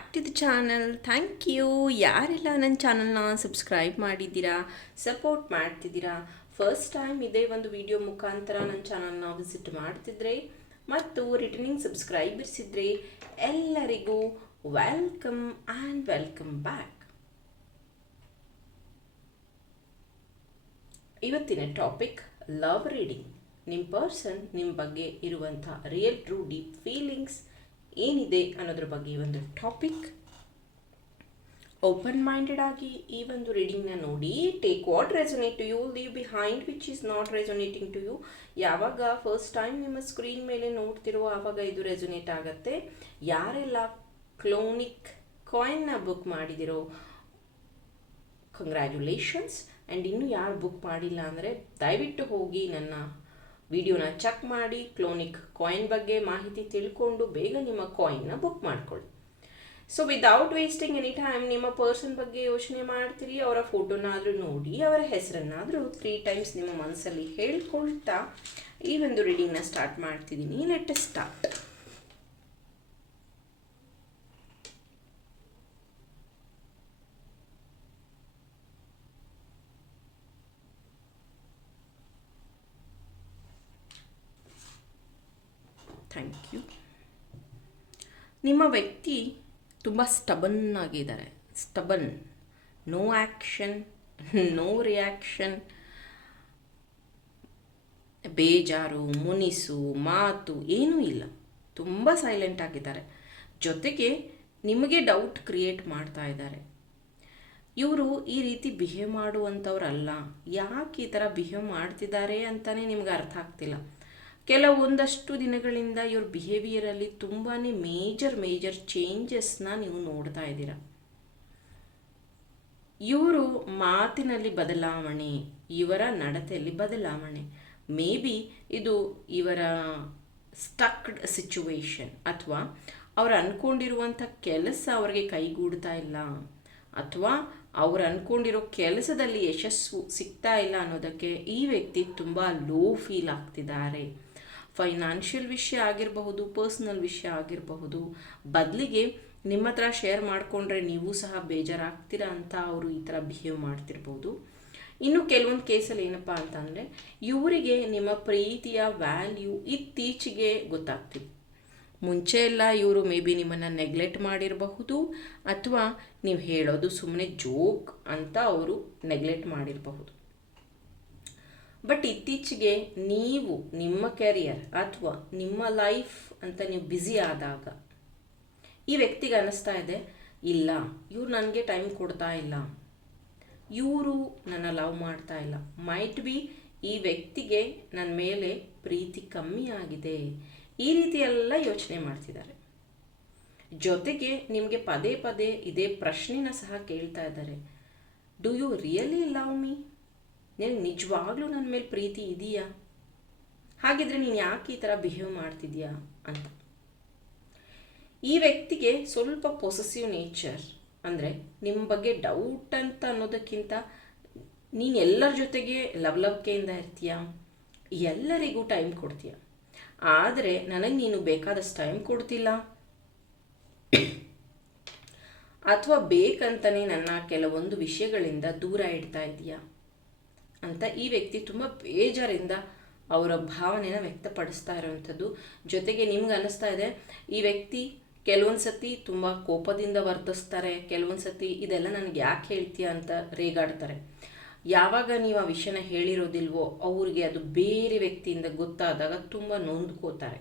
Back to the channel thank you ಯಾರೆಲ್ಲ ನನ್ನ ಚಾನಲ್ನ ಸಬ್ಸ್ಕ್ರೈಬ್ ಮಾಡಿದ್ದೀರಾ ಸಪೋರ್ಟ್ ಮಾಡ್ತಿದ್ದೀರಾ ಫಸ್ಟ್ ಟೈಮ್ ಇದೇ ಒಂದು ವಿಡಿಯೋ ಮುಖಾಂತರ ನನ್ನ ಚಾನಲ್ನ ವಿಸಿಟ್ ಮಾಡ್ತಿದ್ರೆ ಮತ್ತು ರಿಟರ್ನಿಂಗ್ ಸಬ್ಸ್ಕ್ರೈಬರ್ಸ್ ಇದ್ದರೆ ಎಲ್ಲರಿಗೂ ವೆಲ್ಕಮ್ ಆ್ಯಂಡ್ ವೆಲ್ಕಮ್ ಬ್ಯಾಕ್ ಇವತ್ತಿನ ಟಾಪಿಕ್ ಲವ್ ರೀಡಿಂಗ್ ನಿಮ್ಮ ಪರ್ಸನ್ ನಿಮ್ಮ ಬಗ್ಗೆ ಇರುವಂಥ ರಿಯಲ್ ಟ್ರೂ ಡೀಪ್ ಫೀಲಿಂಗ್ಸ್ ಏನಿದೆ ಅನ್ನೋದ್ರ ಬಗ್ಗೆ ಒಂದು ಟಾಪಿಕ್ ಓಪನ್ ಮೈಂಡೆಡ್ ಆಗಿ ಈ ಒಂದು ರೀಡಿಂಗ್ನ ನೋಡಿ take what resonate to you leave behind which is not resonating to you ಯಾವಾಗ ಫಸ್ಟ್ ಟೈಮ್ ನಿಮ್ಮ ಸ್ಕ್ರೀನ್ ಮೇಲೆ ನೋಡ್ತಿರೋ ಆವಾಗ ಇದು ರೆಸೊನೇಟ್ ಆಗುತ್ತೆ. ಯಾರೆಲ್ಲ ಕ್ಲೋನಿಕ್ ಕಾಯಿನ್ನ ಬುಕ್ ಮಾಡಿದಿರೋ ಕಂಗ್ರ್ಯಾಚುಲೇಷನ್ಸ್ ಆ್ಯಂಡ್ ಇನ್ನೂ ಯಾರು ಬುಕ್ ಮಾಡಿಲ್ಲ ಅಂದರೆ ದಯವಿಟ್ಟು ಹೋಗಿ ನನ್ನ ವಿಡಿಯೋನ ಚೆಕ್ ಮಾಡಿ ಕ್ಲೋನಿಕ್ ಕಾಯಿನ್ ಬಗ್ಗೆ ಮಾಹಿತಿ ತಿಳ್ಕೊಂಡು ಬೇಗ ನಿಮ್ಮ ಕಾಯಿನ್ನ ಬುಕ್ ಮಾಡ್ಕೊಳ್ಳಿ. So without wasting any time ನಿಮ್ಮ ಪರ್ಸನ್ ಬಗ್ಗೆ ಯೋಚನೆ ಮಾಡ್ತೀರಿ, ಅವರ ಫೋಟೋನಾದರೂ ನೋಡಿ, ಅವರ ಹೆಸರನ್ನಾದರೂ ತ್ರೀ ಟೈಮ್ಸ್ ನಿಮ್ಮ ಮನಸ್ಸಲ್ಲಿ ಹೇಳ್ಕೊಳ್ತಾ ಈ ಒಂದು ರೀಡಿಂಗ್ನ ಸ್ಟಾರ್ಟ್ ಮಾಡ್ತಿದ್ದೀನಿ. ಲೆಟ್ ಸ್ಟಾರ್ಟ್ ಥ್ಯಾಂಕ್ ಯು ನಿಮ್ಮ ವ್ಯಕ್ತಿ ತುಂಬ ಸ್ಟಬನ್ ಆಗಿದ್ದಾರೆ. Stubborn no action no reaction ಬೇಜಾರು, ಮುನಿಸು, ಮಾತು ಏನೂ ಇಲ್ಲ. ತುಂಬ ಸೈಲೆಂಟ್ ಆಗಿದ್ದಾರೆ. ಜೊತೆಗೆ ನಿಮಗೆ ಡೌಟ್ ಕ್ರಿಯೇಟ್ ಮಾಡ್ತಾ ಇದ್ದಾರೆ. ಇವರು ಈ ರೀತಿ ಬಿಹೇವ್ ಮಾಡುವಂಥವ್ರಲ್ಲ. ಯಾಕೆ ಈ ಥರ ಬಿಹೇವ್ ಮಾಡ್ತಿದ್ದಾರೆ ಅಂತಲೇ ನಿಮ್ಗೆ ಅರ್ಥ ಆಗ್ತಿಲ್ಲ. ಕೆಲವೊಂದಷ್ಟು ದಿನಗಳಿಂದ ಇವ್ರ ಬಿಹೇವಿಯರಲ್ಲಿ ತುಂಬಾ ಮೇಜರ್ ಮೇಜರ್ ಚೇಂಜಸ್ನ ನೀವು ನೋಡ್ತಾ ಇದ್ದೀರ. ಇವರು ಮಾತಿನಲ್ಲಿ ಬದಲಾವಣೆ, ಇವರ ನಡತೆಯಲ್ಲಿ ಬದಲಾವಣೆ. ಮೇ ಬಿ ಇದು ಇವರ ಸ್ಟಕ್ಡ್ ಸಿಚುವೇಶನ್ ಅಥವಾ ಅವ್ರು ಅಂದ್ಕೊಂಡಿರುವಂಥ ಕೆಲಸ ಅವ್ರಿಗೆ ಕೈಗೂಡ್ತಾ ಇಲ್ಲ ಅಥವಾ ಅವ್ರು ಅಂದ್ಕೊಂಡಿರೋ ಕೆಲಸದಲ್ಲಿ ಯಶಸ್ಸು ಸಿಗ್ತಾ ಇಲ್ಲ ಅನ್ನೋದಕ್ಕೆ ಈ ವ್ಯಕ್ತಿ ತುಂಬ ಲೋ ಫೀಲ್ ಆಗ್ತಿದ್ದಾರೆ. ಫೈನಾನ್ಷಿಯಲ್ ವಿಷಯ ಆಗಿರಬಹುದು ಪರ್ಸ್ನಲ್ ವಿಷಯ ಆಗಿರಬಹುದು, ಬದಲಿಗೆ ನಿಮ್ಮ ಹತ್ರ ಶೇರ್ ಮಾಡಿಕೊಂಡ್ರೆ ನೀವು ಸಹ ಬೇಜಾರಾಗ್ತೀರಾ ಅಂತ ಅವರು ಈ ಥರ ಬಿಹೇವ್ ಮಾಡ್ತಿರ್ಬೋದು. ಇನ್ನು ಕೆಲವೊಂದು ಕೇಸಲ್ಲಿ ಏನಪ್ಪ ಅಂತಂದರೆ, ಇವರಿಗೆ ನಿಮ್ಮ ಪ್ರೀತಿಯ ವ್ಯಾಲ್ಯೂ ಇತ್ತೀಚೆಗೆ ಗೊತ್ತಾಗ್ತಿದೆ. ಮುಂಚೆ ಎಲ್ಲ ಇವರು ಮೇ ಬಿ ನಿಮ್ಮನ್ನು ನೆಗ್ಲೆಕ್ಟ್ ಮಾಡಿರಬಹುದು, ಅಥವಾ ನೀವು ಹೇಳೋದು ಸುಮ್ಮನೆ ಜೋಕ್ ಅಂತ ಅವರು ನೆಗ್ಲೆಕ್ಟ್ ಮಾಡಿರಬಹುದು. ಬಟ್ ಇತ್ತೀಚೆಗೆ ನೀವು ನಿಮ್ಮ ಕೆರಿಯರ್ ಅಥವಾ ನಿಮ್ಮ ಲೈಫ್ ಅಂತ ನೀವು ಬ್ಯುಸಿ ಆದಾಗ ಈ ವ್ಯಕ್ತಿಗೆ ಅನ್ನಿಸ್ತಾ ಇದೆ, ಇಲ್ಲ, ಇವ್ರು ನನಗೆ ಟೈಮ್ ಕೊಡ್ತಾ ಇಲ್ಲ. ಇವರು ನನ್ನ ಲವ್ ಮಾಡ್ತಾ ಇಲ್ಲ. ಮೈಟ್ ಬಿ ಈ ವ್ಯಕ್ತಿಗೆ ನನ್ನ ಮೇಲೆ ಪ್ರೀತಿ ಕಮ್ಮಿ ಆಗಿದೆ. ಈ ರೀತಿ ಎಲ್ಲ ಯೋಚನೆ ಮಾಡ್ತಿದ್ದಾರೆ. ಜೊತೆಗೆ ನಿಮಗೆ ಪದೇ ಪದೇ ಇದೇ ಪ್ರಶ್ನೆನ ಸಹ ಕೇಳ್ತಾ ಇದ್ದಾರೆ. Do you really love me ನಿನಗೆ ನಿಜವಾಗ್ಲೂ ನನ್ನ ಮೇಲೆ ಪ್ರೀತಿ ಇದೆಯಾ? ಹಾಗಿದ್ರೆ ನೀನು ಯಾಕೆ ಈ ಥರ ಬಿಹೇವ್ ಮಾಡ್ತಿದ್ಯಾ ಅಂತ. ಈ ವ್ಯಕ್ತಿಗೆ ಸ್ವಲ್ಪ ಪೊಸೆಸಿವ್ ನೇಚರ್ ಅಂದರೆ ನಿಮ್ಮ ಬಗ್ಗೆ ಡೌಟ್ ಅಂತ ಅನ್ನೋದಕ್ಕಿಂತ ನೀನು ಎಲ್ಲರ ಜೊತೆಗೆ ಲವಲವಿಕೆಯಿಂದ ಇರ್ತೀಯ? ಎಲ್ಲರಿಗೂ ಟೈಮ್ ಕೊಡ್ತೀಯ? ಆದರೆ ನನಗೆ ನೀನು ಬೇಕಾದಷ್ಟು ಟೈಮ್ ಕೊಡ್ತಿಲ್ಲ. ಅಥವಾ ಬೇಕಂತಲೇ ನನ್ನ ಕೆಲವೊಂದು ವಿಷಯಗಳಿಂದ ದೂರ ಇಡ್ತಾ ಇದೆಯಾ ಅಂತ ಈ ವ್ಯಕ್ತಿ ತುಂಬ ಬೇಜಾರಿಂದ ಅವರ ಭಾವನೆನ ವ್ಯಕ್ತಪಡಿಸ್ತಾ ಇರೋವಂಥದ್ದು. ಜೊತೆಗೆ ನಿಮ್ಗೆ ಅನ್ನಿಸ್ತಾ ಇದೆ, ಈ ವ್ಯಕ್ತಿ ಕೆಲವೊಂದು ಸತಿ ತುಂಬ ಕೋಪದಿಂದ ವರ್ತಿಸ್ತಾರೆ, ಕೆಲವೊಂದು ಸತಿ ಇದೆಲ್ಲ ನನಗೆ ಯಾಕೆ ಹೇಳ್ತೀಯ ಅಂತ ರೇಗಾಡ್ತಾರೆ. ಯಾವಾಗ ನೀವು ಆ ವಿಷಯನ ಹೇಳಿರೋದಿಲ್ವೋ ಅವ್ರಿಗೆ ಅದು ಬೇರೆ ವ್ಯಕ್ತಿಯಿಂದ ಗೊತ್ತಾದಾಗ ತುಂಬ ನೊಂದ್ಕೋತಾರೆ.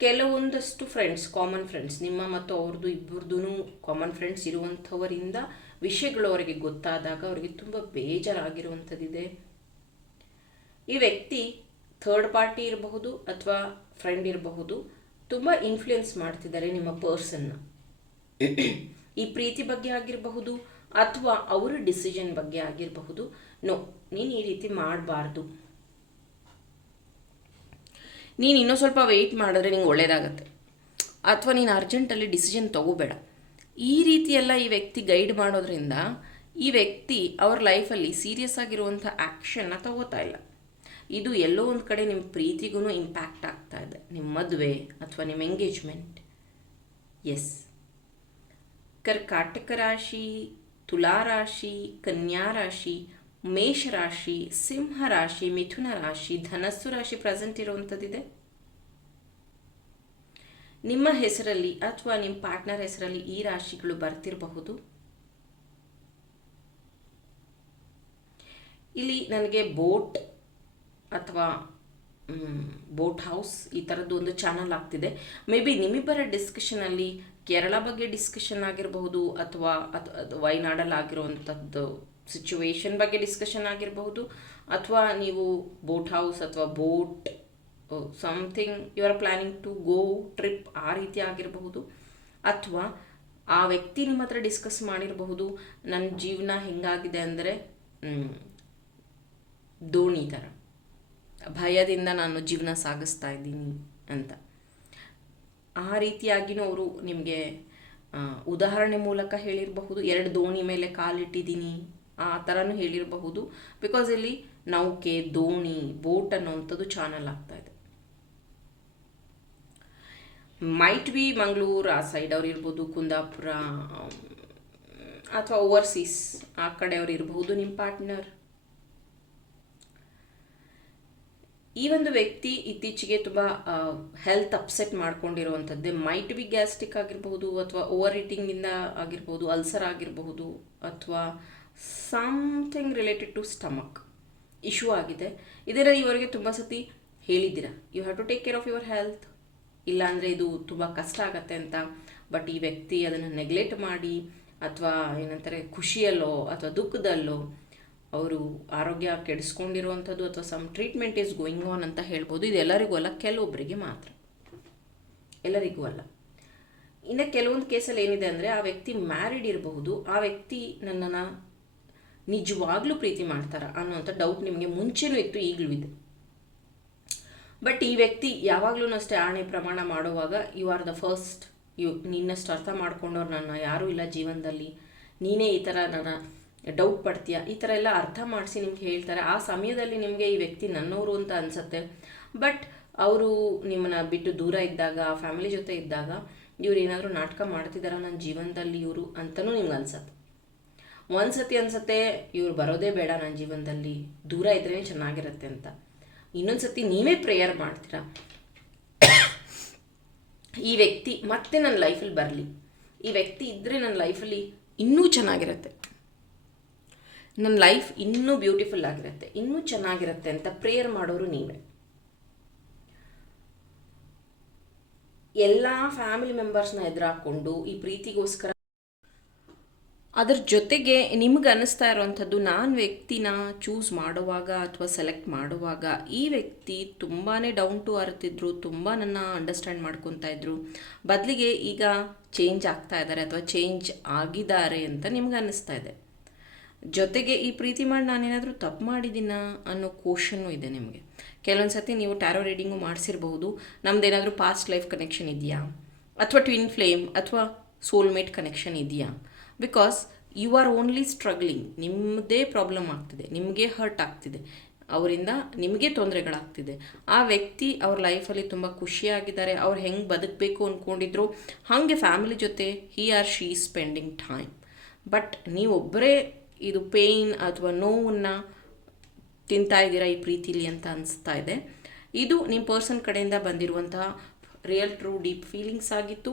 ಕೆಲವೊಂದಷ್ಟು ಫ್ರೆಂಡ್ಸ್ ಕಾಮನ್ ಫ್ರೆಂಡ್ಸ್ ನಿಮ್ಮ ಮತ್ತು ಅವ್ರದ್ದು ಇಬ್ಬರದ್ದು ಕಾಮನ್ ಫ್ರೆಂಡ್ಸ್ ಇರುವಂಥವರಿಂದ ವಿಷಯಗಳು ಅವರಿಗೆ ಗೊತ್ತಾದಾಗ ಅವರಿಗೆ ತುಂಬ ಬೇಜಾರಾಗಿರುವಂಥದ್ದಿದೆ. ಈ ವ್ಯಕ್ತಿ ಥರ್ಡ್ ಪಾರ್ಟಿ ಇರಬಹುದು ಅಥವಾ ಫ್ರೆಂಡ್ ಇರಬಹುದು, ತುಂಬ ಇನ್ಫ್ಲುಯೆನ್ಸ್ ಮಾಡ್ತಿದ್ದಾರೆ ನಿಮ್ಮ ಪರ್ಸನ್ನ ಈ ಪ್ರೀತಿ ಬಗ್ಗೆ ಆಗಿರಬಹುದು ಅಥವಾ ಅವರ ಡಿಸಿಷನ್ ಬಗ್ಗೆ ಆಗಿರಬಹುದು. ನೋ ನೀನು ಈ ರೀತಿ ಮಾಡಬಾರ್ದು. ನೀನು ಇನ್ನೂ ಸ್ವಲ್ಪ ವೆಯ್ಟ್ ಮಾಡಿದ್ರೆ ನಿಂಗೆ ಒಳ್ಳೇದಾಗತ್ತೆ. ಅಥವಾ ನೀನು ಅರ್ಜೆಂಟಲ್ಲಿ ಡಿಸಿಷನ್ ತಗೋಬೇಡ. ಈ ರೀತಿಯೆಲ್ಲ ಈ ವ್ಯಕ್ತಿ ಗೈಡ್ ಮಾಡೋದ್ರಿಂದ ಈ ವ್ಯಕ್ತಿ ಅವ್ರ ಲೈಫಲ್ಲಿ ಸೀರಿಯಸ್ ಆಗಿರುವಂಥ ಆ್ಯಕ್ಷನ್ನ ತಗೋತಾ ಇಲ್ಲ. ಇದು ಎಲ್ಲೋ ಒಂದು ಕಡೆ ನಿಮ್ಮ ಪ್ರೀತಿಗೂ ಇಂಪ್ಯಾಕ್ಟ್ ಆಗ್ತಾ ಇದೆ. ನಿಮ್ಮ ಮದುವೆ ಅಥವಾ ನಿಮ್ಮ ಎಂಗೇಜ್ಮೆಂಟ್ ಎಸ್ ಕರ್ಕಾಟಕ ರಾಶಿ, ತುಲಾ ರಾಶಿ, ಕನ್ಯಾ ರಾಶಿ, ಮೇಷ ರಾಶಿ, ಸಿಂಹ ರಾಶಿ, ಮಿಥುನ ರಾಶಿ, ಧನಸ್ಸು ರಾಶಿ ಪ್ರೆಸೆಂಟ್ ಇರುವಂಥದ್ದಿದೆ. ನಿಮ್ಮ ಹೆಸರಲ್ಲಿ ಅಥವಾ ನಿಮ್ಮ ಪಾರ್ಟ್ನರ್ ಹೆಸರಲ್ಲಿ ಈ ರಾಶಿಗಳು ಬರ್ತಿರಬಹುದು? ಇಲ್ಲಿ ನನಗೆ ಬೋಟ್ ಅಥವಾ ಬೋಟ್ ಹೌಸ್ ಈ ಥರದ್ದು ಒಂದು ಚಾನಲ್ ಆಗ್ತಿದೆ. ಮೇ ಬಿ ನಿಮ್ಮಿಬ್ಬರ ಡಿಸ್ಕಷನಲ್ಲಿ ಕೇರಳ ಬಗ್ಗೆ ಡಿಸ್ಕಷನ್ ಆಗಿರಬಹುದು ಅಥವಾ ಅದು ವಯನಾಡಲ್ಲಾಗಿರುವಂಥದ್ದು ಸಿಚುವೇಶನ್ ಬಗ್ಗೆ ಡಿಸ್ಕಷನ್ ಆಗಿರಬಹುದು ಅಥವಾ ನೀವು ಬೋಟ್ ಹೌಸ್ ಅಥವಾ boat something you are planning to go trip ಆ ರೀತಿ ಆಗಿರಬಹುದು. ಅಥವಾ ಆ ವ್ಯಕ್ತಿ ನಿಮ್ಮ ಹತ್ರ ಡಿಸ್ಕಸ್ ಮಾಡಿರಬಹುದು, ನನ್ನ ಜೀವನ ಹೆಂಗಾಗಿದೆ ಅಂದರೆ ದೋಣಿ ಥರ ಭಯದಿಂದ ನಾನು ಜೀವನ ಸಾಗಿಸ್ತಾ ಇದ್ದೀನಿ ಅಂತ. ಆ ರೀತಿಯಾಗಿಯೂ ಅವರು ನಿಮಗೆ ಉದಾಹರಣೆ ಮೂಲಕ ಹೇಳಿರಬಹುದು, ಎರಡು ದೋಣಿ ಮೇಲೆ ಕಾಲಿಟ್ಟಿದ್ದೀನಿ ಆ ಥರನೂ ಹೇಳಿರಬಹುದು. ಬಿಕಾಸ್ ಇಲ್ಲಿ ನೌಕೆ ದೋಣಿ ಬೋಟ್ ಅನ್ನೋವಂಥದ್ದು ಚಾನಲ್ ಆಗ್ತಾ ಮೈಟ್ ಬಿ ಮಂಗಳೂರು ಆ ಸೈಡ್ ಅವ್ರು ಇರ್ಬೋದು ಕುಂದಾಪುರ ಅಥವಾ ಓವರ್ಸೀಸ್ ಆ ಕಡೆಯವ್ರು ಇರಬಹುದು ನಿಮ್ಮ ಪಾರ್ಟ್ನರ್ ಈ ಒಂದು ವ್ಯಕ್ತಿ ಇತ್ತೀಚೆಗೆ ತುಂಬ ಹೆಲ್ತ್ ಅಪ್ಸೆಟ್ ಮಾಡ್ಕೊಂಡಿರುವಂಥದ್ದೇ ಮೈಟ್ ಬಿ ಗ್ಯಾಸ್ಟಿಕ್ ಆಗಿರಬಹುದು ಅಥವಾ ಓವರ್ ಈಟಿಂಗಿಂದ ಆಗಿರ್ಬೋದು ಅಲ್ಸರ್ ಆಗಿರಬಹುದು ಅಥವಾ something related to stomach issue ಆಗಿದೆ. ಇದರ ಇವರಿಗೆ ತುಂಬ ಸತಿ ಹೇಳಿದ್ದೀರಾ you have to take care of your health ಇಲ್ಲಾಂದರೆ ಇದು ತುಂಬ ಕಷ್ಟ ಆಗತ್ತೆ ಅಂತ. ಬಟ್ ಈ ವ್ಯಕ್ತಿ ಅದನ್ನು ನೆಗ್ಲೆಕ್ಟ್ ಮಾಡಿ ಅಥವಾ ಏನಂತಾರೆ ಖುಷಿಯಲ್ಲೋ ಅಥವಾ ದುಃಖದಲ್ಲೋ ಅವರು ಆರೋಗ್ಯ ಕೆಡಿಸ್ಕೊಂಡಿರುವಂಥದ್ದು ಅಥವಾ some treatment is going on ಅಂತ ಹೇಳ್ಬೋದು. ಇದು ಎಲ್ಲರಿಗೂ ಅಲ್ಲ ಕೆಲವೊಬ್ಬರಿಗೆ ಮಾತ್ರ. ಎಲ್ಲರಿಗೂ ಅಲ್ಲ. ಇನ್ನು ಕೆಲವೊಂದು ಕೇಸಲ್ಲಿ ಏನಿದೆ ಅಂದರೆ ಆ ವ್ಯಕ್ತಿ ಮ್ಯಾರಿಡ್ ಇರಬಹುದು, ಆ ವ್ಯಕ್ತಿ ನನ್ನನ್ನು ನಿಜವಾಗ್ಲೂ ಪ್ರೀತಿ ಮಾಡ್ತಾರ ಅನ್ನೋಂಥ ಡೌಟ್ ನಿಮಗೆ ಮುಂಚೆನೂ ಇತ್ತು, ಈಗಲೂ ಇದೆ. ಬಟ್ ಈ ವ್ಯಕ್ತಿ ಯಾವಾಗಲೂ ಅಷ್ಟೇ ಆಣೆ ಪ್ರಮಾಣ ಮಾಡುವಾಗ you are the first you ನಿನ್ನಷ್ಟು ಅರ್ಥ ಮಾಡ್ಕೊಂಡವ್ರು ನನ್ನ ಯಾರೂ ಇಲ್ಲ ಜೀವನದಲ್ಲಿ. ನೀನೇ ಈ ಥರ ನನ್ನ ಡೌಟ್ ಪಡ್ತೀಯಾ? ಈ ಥರ ಎಲ್ಲ ಅರ್ಥ ಮಾಡಿಸಿ ನಿಮ್ಗೆ ಹೇಳ್ತಾರೆ. ಆ ಸಮಯದಲ್ಲಿ ನಿಮಗೆ ಈ ವ್ಯಕ್ತಿ ನನ್ನವರು ಅಂತ ಅನ್ಸುತ್ತೆ. ಬಟ್ ಅವರು ನಿಮ್ಮನ್ನ ಬಿಟ್ಟು ದೂರ ಇದ್ದಾಗ ಫ್ಯಾಮಿಲಿ ಜೊತೆ ಇದ್ದಾಗ, ಇವ್ರು ಏನಾದರೂ ನಾಟಕ ಮಾಡ್ತಿದ್ದಾರ ನನ್ನ ಜೀವನದಲ್ಲಿ ಇವರು ಅಂತಲೂ ನಿಮ್ಗೆ ಅನ್ಸತ್ತೆ. ಒಂದು ಸತಿ ಅನ್ಸತ್ತೆ, ಇವ್ರು ಬರೋದೇ ಬೇಡ ನನ್ನ ಜೀವನದಲ್ಲಿ. ದೂರ ಇದ್ರೇ ಚೆನ್ನಾಗಿರುತ್ತೆ ಅಂತ. ಇನ್ನೊಂದು ಸತಿ ನೀವೇ ಪ್ರೇಯರ್ ಮಾಡ್ತೀರಾ? ಈ ವ್ಯಕ್ತಿ ಮತ್ತೆ ನನ್ನ ಲೈಫಲ್ಲಿ ಬರಲಿ. ಈ ವ್ಯಕ್ತಿ ಇದ್ದರೆ ನನ್ನ ಲೈಫಲ್ಲಿ ಇನ್ನೂ ಚೆನ್ನಾಗಿರುತ್ತೆ. ನನ್ನ ಲೈಫ್ ಇನ್ನೂ ಬ್ಯೂಟಿಫುಲ್ ಆಗಿರುತ್ತೆ. ಇನ್ನೂ ಚೆನ್ನಾಗಿರುತ್ತೆ ಅಂತ ಪ್ರೇಯರ್ ಮಾಡೋರು ನೀವೇ. ಎಲ್ಲ ಫ್ಯಾಮಿಲಿ ಮೆಂಬರ್ಸ್ನ ಎದುರಾಕೊಂಡು ಈ ಪ್ರೀತಿಗೋಸ್ಕರ ಅದ್ರ ಜೊತೆಗೆ ನಿಮ್ಗೆ ಅನ್ನಿಸ್ತಾ ಇರೋವಂಥದ್ದು, ನಾನು ವ್ಯಕ್ತಿನ ಚೂಸ್ ಮಾಡುವಾಗ ಅಥವಾ ಸೆಲೆಕ್ಟ್ ಮಾಡುವಾಗ ಈ ವ್ಯಕ್ತಿ ತುಂಬಾ ಡೌನ್ ಟು ಅರ್ತ್ ಇದ್ದರು ತುಂಬ ನನ್ನ ಅಂಡರ್ಸ್ಟ್ಯಾಂಡ್ ಮಾಡ್ಕೊತಾ ಇದ್ರು. ಬದಲಿಗೆ ಈಗ ಚೇಂಜ್ ಆಗ್ತಾ ಇದ್ದಾರೆ ಅಥವಾ ಚೇಂಜ್ ಆಗಿದ್ದಾರೆ ಅಂತ ನಿಮ್ಗೆ ಅನ್ನಿಸ್ತಾ ಇದೆ. ಜೊತೆಗೆ ಈ ಪ್ರೀತಿ ಮಾಡಿ ನಾನೇನಾದರೂ ತಪ್ಪು ಮಾಡಿದ್ದೀನ ಅನ್ನೋ ಕ್ವಶನ್ನು ಇದೆ ನಿಮಗೆ. ಕೆಲವೊಂದು ಸರ್ತಿ ನೀವು ಟ್ಯಾರೋ ರೀಡಿಂಗು ಮಾಡಿಸಿರ್ಬಹುದು. ನಮ್ದೇನಾದರೂ ಪಾಸ್ಟ್ ಲೈಫ್ ಕನೆಕ್ಷನ್ ಇದೆಯಾ? ಅಥವಾ ಟ್ವಿನ್ ಫ್ಲೇಮ್ ಅಥವಾ ಸೋಲ್ಮೇಟ್ ಕನೆಕ್ಷನ್ ಇದೆಯಾ? Because you are only struggling ನಿಮ್ಮದೇ ಪ್ರಾಬ್ಲಮ್ ಆಗ್ತಿದೆ. ನಿಮಗೆ ಹರ್ಟ್ ಆಗ್ತಿದೆ. ಅವರಿಂದ ನಿಮಗೆ ತೊಂದರೆಗಳಾಗ್ತಿದೆ. ಆ ವ್ಯಕ್ತಿ ಅವ್ರ ಲೈಫಲ್ಲಿ ತುಂಬ ಖುಷಿಯಾಗಿದ್ದಾರೆ. ಅವ್ರು ಹೆಂಗೆ ಬದುಕಬೇಕು ಅಂದ್ಕೊಂಡಿದ್ರು ಹಾಗೆ ಫ್ಯಾಮಿಲಿ ಜೊತೆ he or she spending time but ನೀವೊಬ್ಬರೇ ಇದು ಪೇಯ್ನ್ ಅಥವಾ ನೋವನ್ನು ತಿಂತಾ ಇದ್ದೀರಾ ಈ ಪ್ರೀತಿಲಿ ಅಂತ ಅನಿಸ್ತಾ ಇದೆ. ಇದು ನಿಮ್ಮ ಪರ್ಸನ್ ಕಡೆಯಿಂದ ಬಂದಿರುವಂತಹ ರಿಯಲ್ ಟ್ರೂ ಡೀಪ್ ಫೀಲಿಂಗ್ಸ್ ಆಗಿತ್ತು.